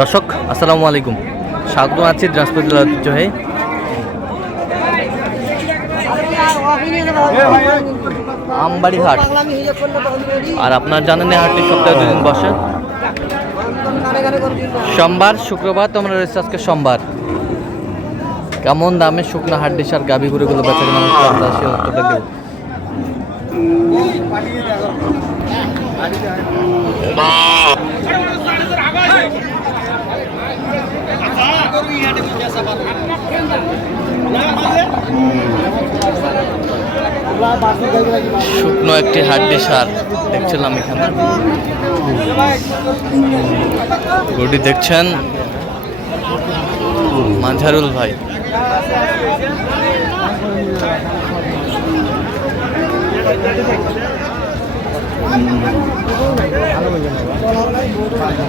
দর্শক, আসসালামু আলাইকুম। স্বাগত আছি জেলার ঐতিহ্যবাহী আমবাড়ি হাট। আর আপনার জানেন হাটটি সপ্তাহে দুদিন বসে। সোমবার, শুক্রবার তোমরা রয়েছে আজকে সোমবার। কেমন দামে শুকনো হাড্ডি আর গাভি গুঁড়োগুলো বেচা কেনা শুকনো একটি হাড্ডি সার দেখছিলাম এখানে। গরুটি দেখছেন? মাঝারুল ভাই।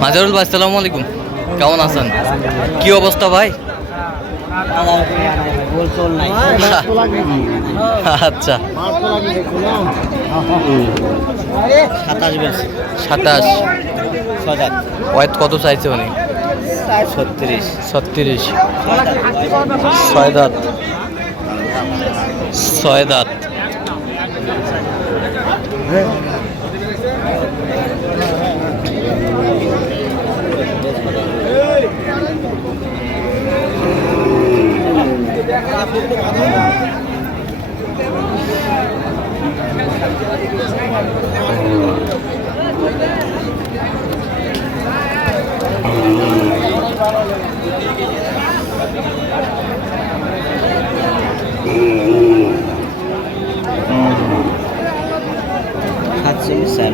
মাঝারুল ভাই, আসসালামু আলাইকুম। কেমন আছেন? কি অবস্থা ভাই? আচ্ছা। সাতাশ ছয় কত চাইছে উনি? ছত্রিশ। ছত্রিশ। ছয় দাঁত ছয় দাঁত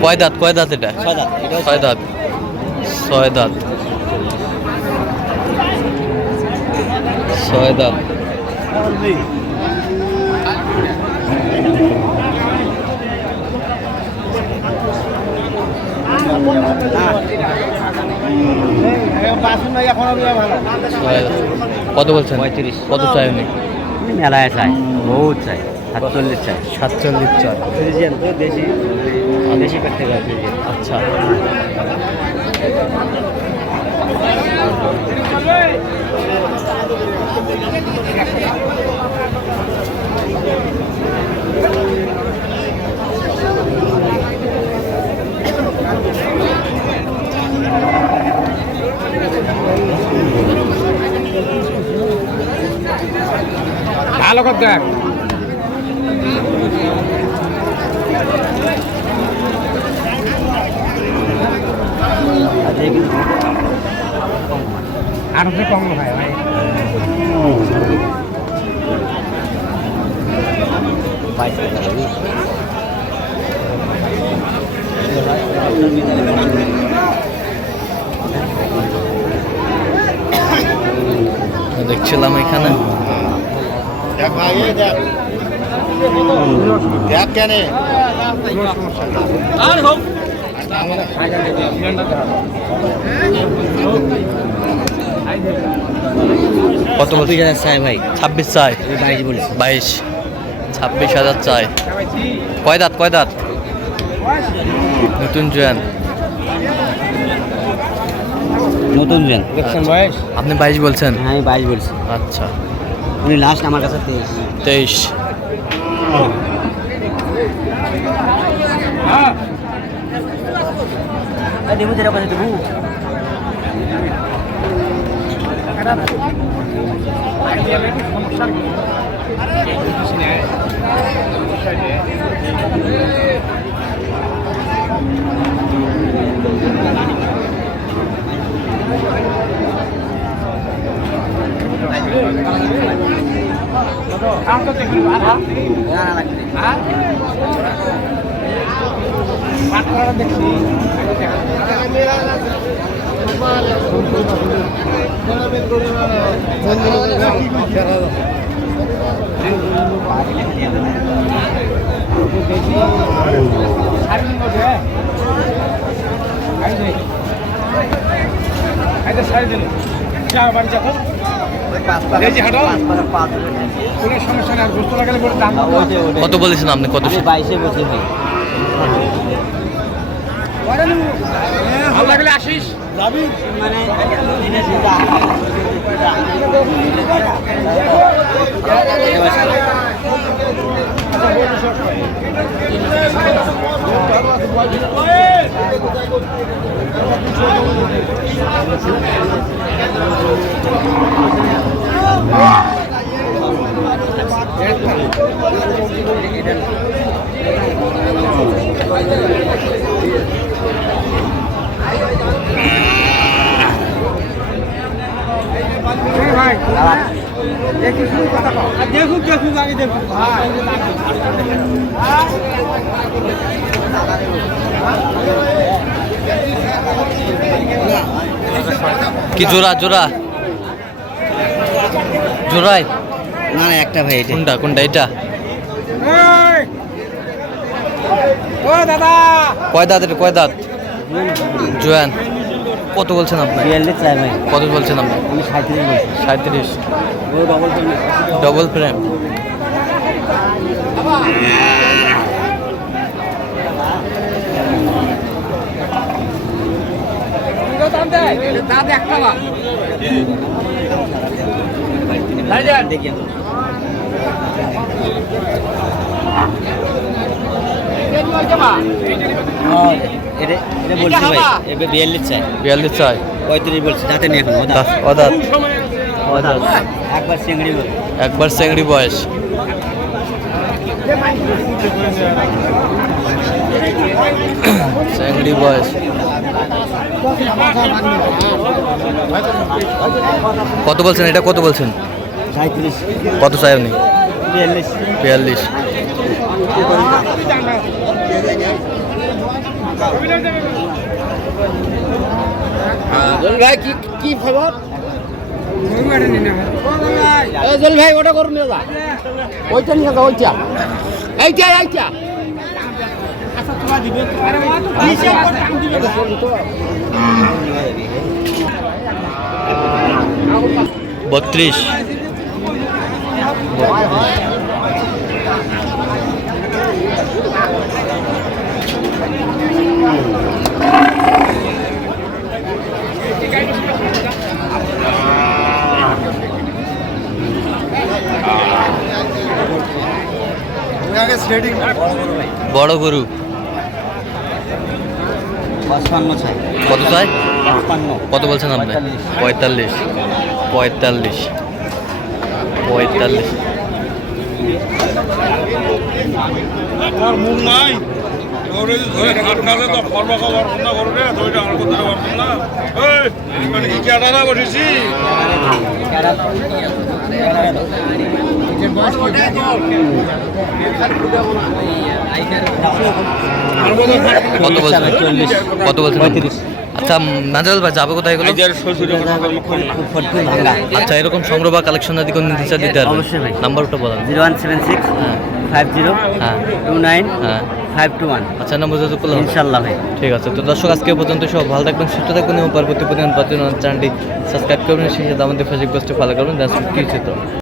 কয় দাঁত কয় দাঁত এটা? ছয় দাঁত। ছয় দাঁত। ছয় দাঁত। কত বলছেন? পঁয়ত্রিশ। কত চাই উনি? মেলায় চাই বহুত চাই সাতচল্লিশ চাই। সাতচল্লিশ চাই। ফ্রিজিয়ান তো দেশি দেশি করতে পারে ফ্রিজিয়ান। আচ্ছা। ভালো কর দেখ আরও তো কম ভাই ভাই দেখছিলাম এখানে। কত হাজার চাই ভাই। ছাব্বিশ চাই বাইশ বলছি। বাইশ। ছাব্বিশ হাজার চাই। কয় দাঁত কয় দাঁত? নতুন জয়েন নতুন জেন। দেখছেন আপনি বাইশ বলছেন? হ্যাঁ আমি বাইশ বলছি। আচ্ছা। উনি লাস্ট আমার কাছে তেইশ। তেইশ। দেবু যেটা কথা দেবু। আম তো দেখলি আধা হ্যাঁ পাট করা দেখছি সাড়ে দিন যা বাড়ি। কত বলেছেন আপনি? কত বাইশে বলছি ভালো লাগলে আসিস। মানে ভাই দেখি শুরু কথা কও। আর দেখুক দেখুক আগে দেখুক। কি জোড়া জোড়া? জোড়াই? না না একটা ভাই এটা। কোনটা কোনটা এটা? এই! ও দাদা। কয় দাঁত কয় দাঁত? জোয়ান। কত বলছেন আপনি? বিয়াল্লিশ চাই ভাই। কত বলছেন আপনি? আমি সাঁত্রিশ বলছি। সাঁত্রিশ। ও ডবল ফ্রেম দাদা দেখি এটা এটা বলছি ভাই এবার বিয়াল্লিশ চাই। বিয়াল্লিশ চাই। পঁয়ত্রিশ বলছি এখন অদাঁত অদাঁত একবার চিংড়ি একবার চেংড়ি বয়স। চেংড়ি বয়স। কত বলছেন এটা? কত বলছেন? কত চাই আপনি? বিয়াল্লিশ। বিয়াল্লিশ। ভাই, কি কি খবর? জল ভাই, ওটা করুন, দাদা। ওইটা নিয়ে যাও, ওইটা। এইটা এইটা। বত্রিশ। বড় গরু কত চাই কত বলছেন আপনি পঁয়তাল্লিশ পঁয়তাল্লিশ পঁয়তাল্লিশ মানে বসেছি কত বলছেন? কত বলছেন? আচ্ছা নাজাল ভাই যাবে কোথায় এগুলো? আচ্ছা এরকম সংগ্রহ বা কালেকশন যদি কোনো নিতে দিতে পারবেন। অবশ্যই নাম্বারটা বলেন। জিরো ওয়ান সেভেন সিক্স হ্যাঁ। ফাইভ জিরো হ্যাঁ। টু নাইন হ্যাঁ। Five two one. আচ্ছা নাম্বার যদি করলাম ইনশাল্লাহ ভাই। ঠিক আছে তো দর্শক আজকে পর্যন্ত সব। ভালো থাকবেন সুস্থ থাকবেন এবং পরবর্তী প্রতিদিন চ্যানেলটি সাবস্ক্রাইব করবেন সেই সাথে আমাদের ফেসবুক পোস্টে ফলো করবেন। দ্যাটস